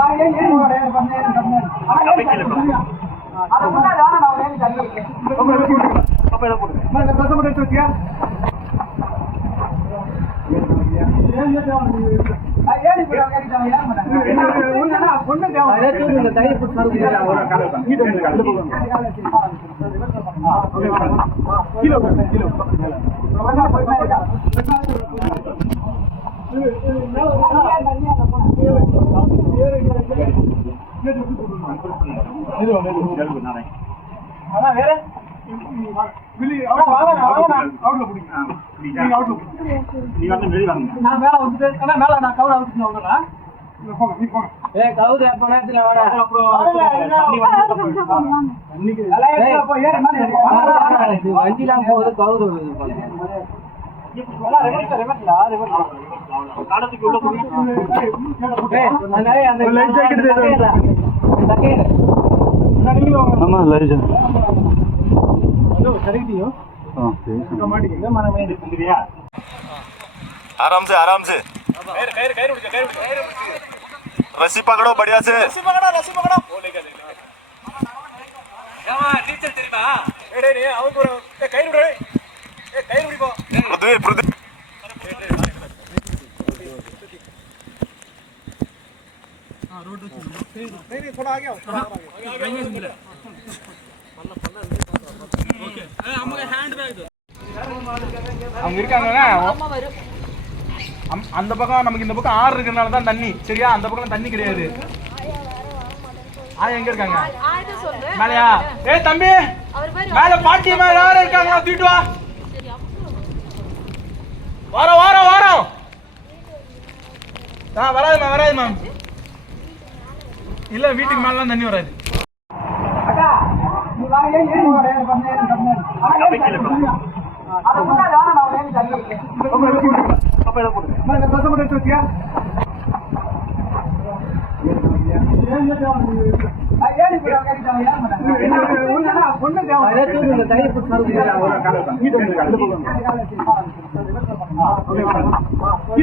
Kilo kilo வந்துட்டு அண்ணா, மேல நான் கவர் அவுத்துட்டு வந்துடுறேன். ஏய் கவுரு எப்ப நேரத்துல வாடா ஏய், அப்போ ஏறு, மேல ஏறு. வண்டிலாம் போகுது கவுரு இது பண்ணு. எல்லாம் reverse, reverse ல, reverse ல. ஏய், அந்த அந்த Light jacket அந்த டக்கையில. அந்த டக்கையில. ஆமா லைஜா சரிக்கிட்டியும் आराम से आराम से रस्सी पकड़ो बढ़िया से அவங்க இருக்காங்க அந்த பக்கம் நமக்கு இந்த பக்கம் ஆறு இருக்கிறனால தான் தண்ணி சரியா அந்த பக்கம் தண்ணி கிடையாது ஆ எங்க இருக்காங்க மேலையா ஏய் தம்பி மேல பாட்டி மேல யாரும் இருக்காங்களா தூக்கிட்டு வா வாரம் வாரம் வாரம் ஆ வராதுமா வராது மேம். இல்ல வீட்டுக்கு மேலாம் தண்ணி வராது அக்கா, நீ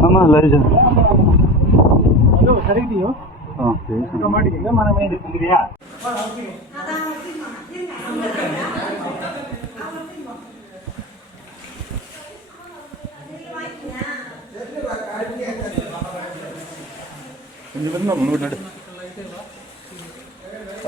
ஆமா லைஜா சரிங்கயோ ஓகே மாட்டிக்கிங்க மனமே இருக்குங்கயா கொஞ்சம் முன்னாடி அந்த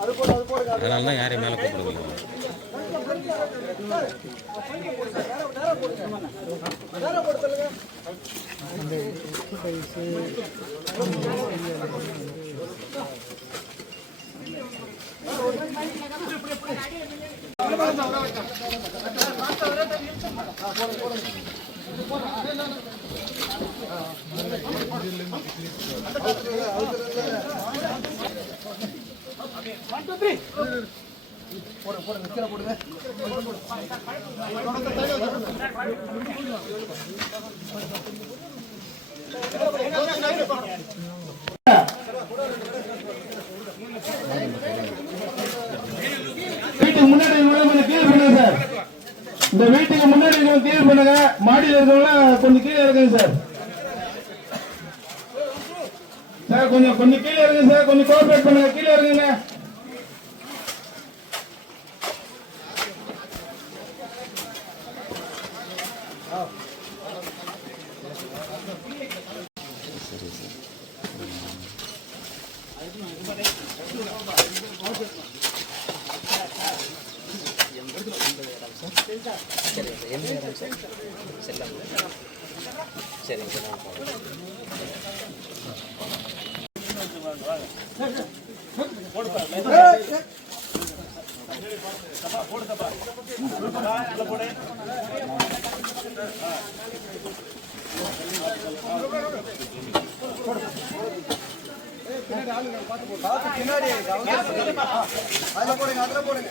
அதனால தான் யாரையும் மேலே கூப்பிடுறது வீட்டுக்கு முன்னாடி கொஞ்சம் பண்ணுங்க சார். இந்த வீட்டுக்கு முன்னாடி இருக்கவங்க பண்ணுங்க. மாடியில் இருக்கவங்க கொஞ்சம் கீழே இருக்குங்க சார். சார் கொஞ்சம் கொஞ்சம் கீழே இருக்குங்க சார். கொஞ்சம் கோஆபரேட் பண்ணுங்க. கீழே இருக்குங்க அதுல போடுங்க அதில் போடுங்க.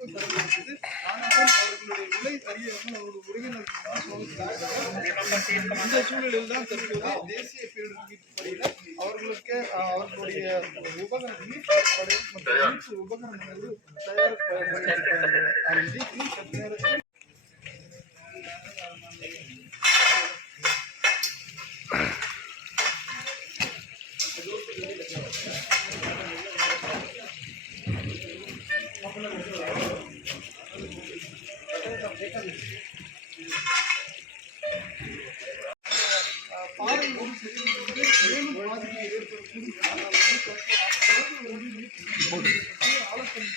இந்த சூழலில் தான் தற்போது தேசிய பேரிடர் படையில அவர்களுக்கு அவர்களுடைய உபகரணம் மீட்பு படை மற்றும் மீட்பு உபகரணங்கள் தயார் அறிந்து சற்று நேரத்தில் பாறை ஒரு சரிவிலிருந்து மேலும் பாதிப்பு ஏற்படக்கூடிய ஆனால் வந்து தற்போது அப்போது வந்து மீட்பு ஆலோசனை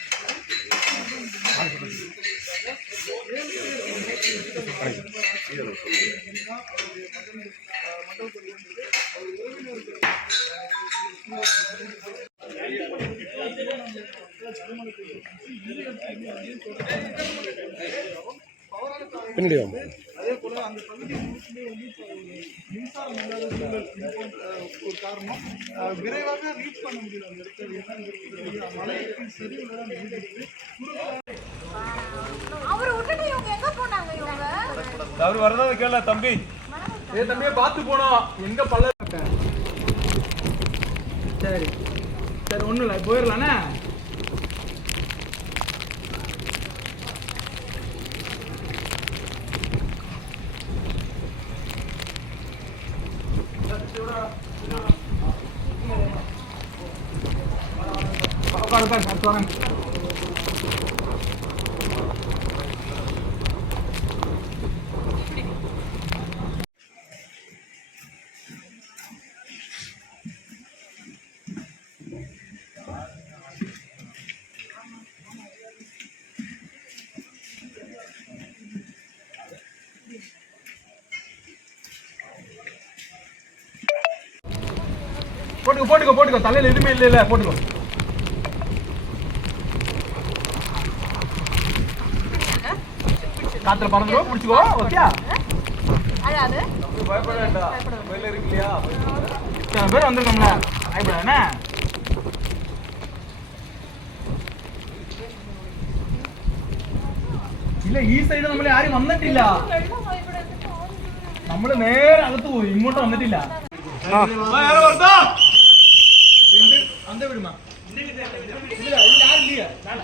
அதே அந்த பகுதி முழுசுமே வந்து மின்சாரம் இல்லாத சூழல் ஒரு காரணம் விரைவாக ரீச் பண்ண முடியல அந்த இடத்துல தான் அவர் வரதா கேள தம்பி. ஏ தம்பியே பார்த்து போனோம் எங்க பல்ல? சரி. சரி ஒண்ணும் இல்லை போயிடலானே உட்காரு உட்காரு போட்டுக்கோ போட்டுக்கோ போட்டுக்கோ தலையில எதுவுமே இல்லை இல்ல போட்டுக்கோ காத்துல பறந்துடும் பிடிச்சிக்கோ ஓகே அழாது பயப்பட வேண்டாம் வெளில இருக்கு இல்லையா இத்தனை பேர் வந்திருக்கோம்ல பயப்பட என்ன ഇല്ല ഈ സൈഡ് നമ്മൾ ആരും വന്നിട്ടില്ല നമ്മള് നേരെ അകത്ത് പോയി ഇങ്ങോട്ട് വന്നിട്ടില്ല വേറെ വർത്താ அந்த வீடுமா இல்ல யாரும் இல்லையா வாங்க